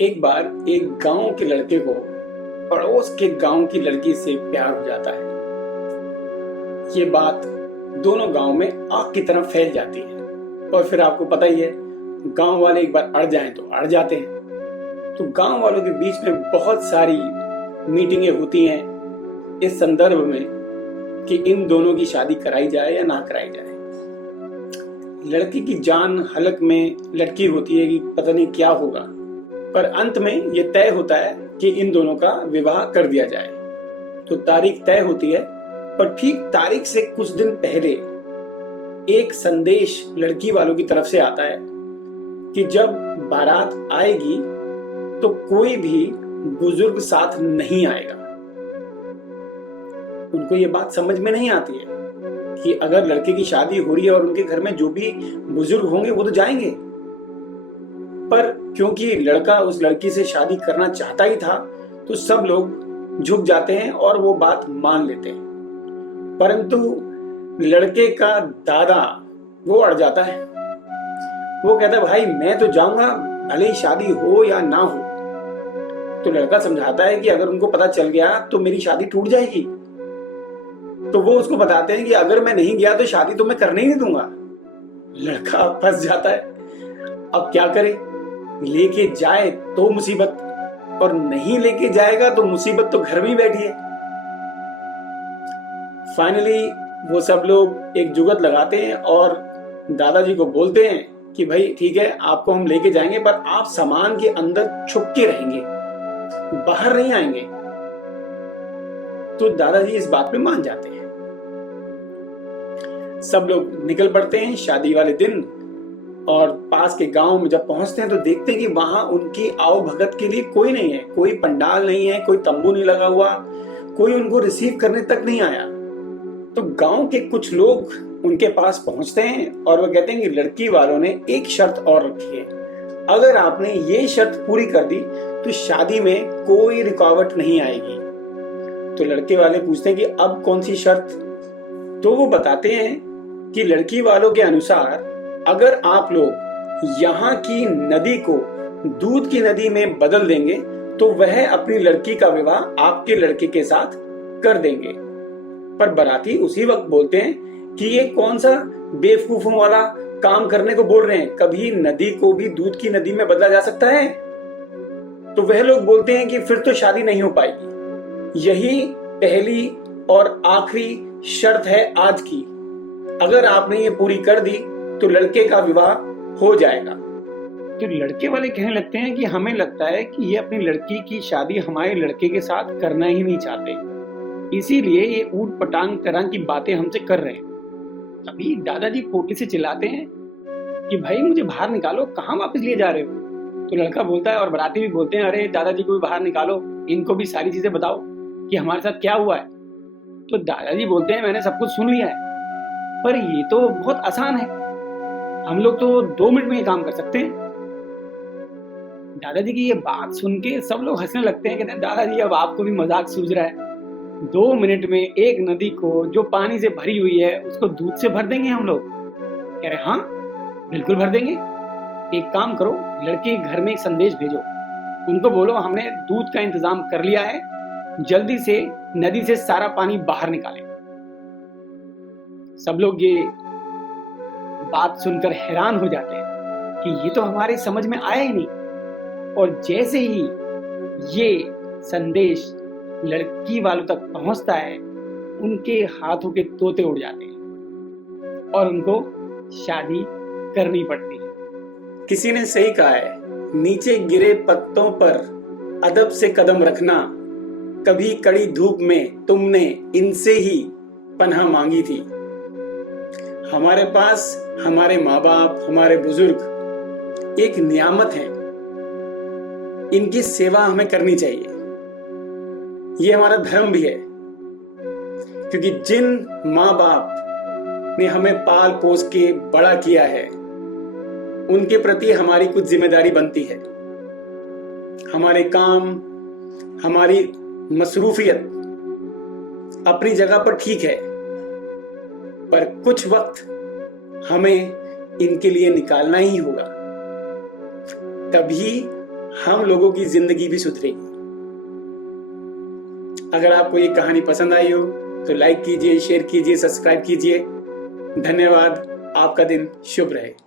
एक बार एक गांव के लड़के को पड़ोस के गांव की लड़की से प्यार हो जाता है। ये बात दोनों गांव में आग की तरह फैल जाती है और फिर आपको पता ही है, गांव वाले एक बार अड़ जाएं तो अड़ जाते हैं। तो गांव वालों के बीच में बहुत सारी मीटिंगें होती हैं इस संदर्भ में कि इन दोनों की शादी कराई जाए या ना कराई जाए। लड़की की जान हलक में लटकी होती है कि पता नहीं क्या होगा, पर अंत में यह तय होता है कि इन दोनों का विवाह कर दिया जाए। तो तारीख तय होती है, पर ठीक तारीख से कुछ दिन पहले एक संदेश लड़की वालों की तरफ से आता है कि जब बारात आएगी तो कोई भी बुजुर्ग साथ नहीं आएगा। उनको ये बात समझ में नहीं आती है कि अगर लड़के की शादी हो रही है और उनके घर में जो भी बुजुर्ग होंगे वो तो जाएंगे, पर क्योंकि लड़का उस लड़की से शादी करना चाहता ही था तो सब लोग झुक जाते हैं और वो बात मान लेते हैं। परंतु लड़के का दादा वो अड़ जाता है। वो कहता है भाई मैं तो जाऊंगा, भले ही शादी हो या ना हो। तो लड़का समझाता है कि अगर उनको पता चल गया तो मेरी शादी टूट जाएगी। तो वो उसको बताते हैं कि अगर मैं नहीं गया तो शादी तो मैं करने ही नहीं दूंगा। लड़का फंस जाता है, अब क्या करे। लेके जाए तो मुसीबत, और नहीं लेके जाएगा तो मुसीबत तो घर में ही बैठी है। फाइनली वो सब लोग एक जुगत लगाते हैं और दादाजी को बोलते हैं कि भाई ठीक है, आपको हम लेके जाएंगे, पर आप सामान के अंदर छुप के रहेंगे, बाहर नहीं आएंगे। तो दादाजी इस बात पे मान जाते हैं। सब लोग निकल पड़ते हैं शादी वाले दिन, और पास के गांव में जब पहुंचते हैं तो देखते हैं कि वहां उनकी आओ भगत के लिए कोई नहीं है, कोई पंडाल नहीं है, कोई तंबू नहीं लगा हुआ, कोई उनको रिसीव करने तक नहीं आया। तो गांव के कुछ लोग उनके पास पहुंचते हैं और वो कहते हैं कि लड़की वालों ने एक शर्त और रखी है, अगर आपने ये शर्त पूरी कर दी तो शादी में कोई रुकावट नहीं आएगी। तो लड़के वाले पूछते हैं कि अब कौन सी शर्त? तो वो बताते हैं कि लड़की वालों के अनुसार अगर आप लोग यहाँ की नदी को दूध की नदी में बदल देंगे तो वह अपनी लड़की का विवाह आपके लड़के के साथ कर देंगे। पर बाराती उसी वक्त बोलते हैं कि ये कौन सा बेवकूफों वाला काम करने को बोल रहे हैं, कभी नदी को भी दूध की नदी में बदला जा सकता है? तो वह लोग बोलते हैं कि फिर तो शादी नहीं हो पाएगी। यही पहली और आखिरी शर्त है आज की, अगर आपने ये पूरी कर दी तो लड़के का विवाह हो जाएगा। तो लड़के वाले कहने लगते हैं कि हमें लगता है कि ये अपनी लड़की की शादी हमारे लड़के के साथ करना ही नहीं चाहते, इसीलिए ये ऊट पटांग तरह की बातें हमसे कर रहे हैं। तभी दादाजी पोटली से चिल्लाते हैं कि भाई मुझे बाहर निकालो, कहाँ वापस लिए जा रहे हो? तो लड़का बोलता है और बाराती भी बोलते हैं, अरे दादाजी को भी बाहर निकालो, इनको भी सारी चीजें बताओ कि हमारे साथ क्या हुआ है। तो दादाजी बोलते हैं मैंने सब कुछ सुन लिया है, पर ये तो बहुत आसान है, हम लोग तो 2 मिनट में ये काम कर सकते हैं। दादाजी की ये बात सुन के सब लोग हंसने लगते हैं, कहते हैं दादाजी अब आपको भी मजाक सूझ रहा है, 2 मिनट में एक नदी को जो पानी से भरी हुई है उसको दूध से भर देंगे हम लोग? कह रहे हाँ बिल्कुल भर देंगे। एक काम करो, लड़के के घर में एक संदेश भेजो, उनको बोलो हमने दूध का इंतजाम कर लिया है, जल्दी से नदी से सारा पानी बाहर निकालें। सब लोग ये बात सुनकर हैरान हो जाते हैं कि ये तो हमारे समझ में आया ही नहीं। और जैसे ही ये संदेश लड़की वालों तक पहुंचता है, उनके हाथों के तोते उड़ जाते हैं और उनको शादी करनी पड़ती है। किसी ने सही कहा है, नीचे गिरे पत्तों पर अदब से कदम रखना, कभी कड़ी धूप में तुमने इनसे ही पनाह मांगी थी। हमारे पास हमारे माँ बाप, हमारे बुजुर्ग एक नियामत है, इनकी सेवा हमें करनी चाहिए, ये हमारा धर्म भी है। क्योंकि जिन माँ बाप ने हमें पाल पोस के बड़ा किया है, उनके प्रति हमारी कुछ जिम्मेदारी बनती है। हमारे काम, हमारी मसरूफियत अपनी जगह पर ठीक है, पर कुछ वक्त हमें इनके लिए निकालना ही होगा, तभी हम लोगों की जिंदगी भी सुधरेगी। अगर आपको ये कहानी पसंद आई हो तो लाइक कीजिए, शेयर कीजिए, सब्सक्राइब कीजिए। धन्यवाद। आपका दिन शुभ रहे।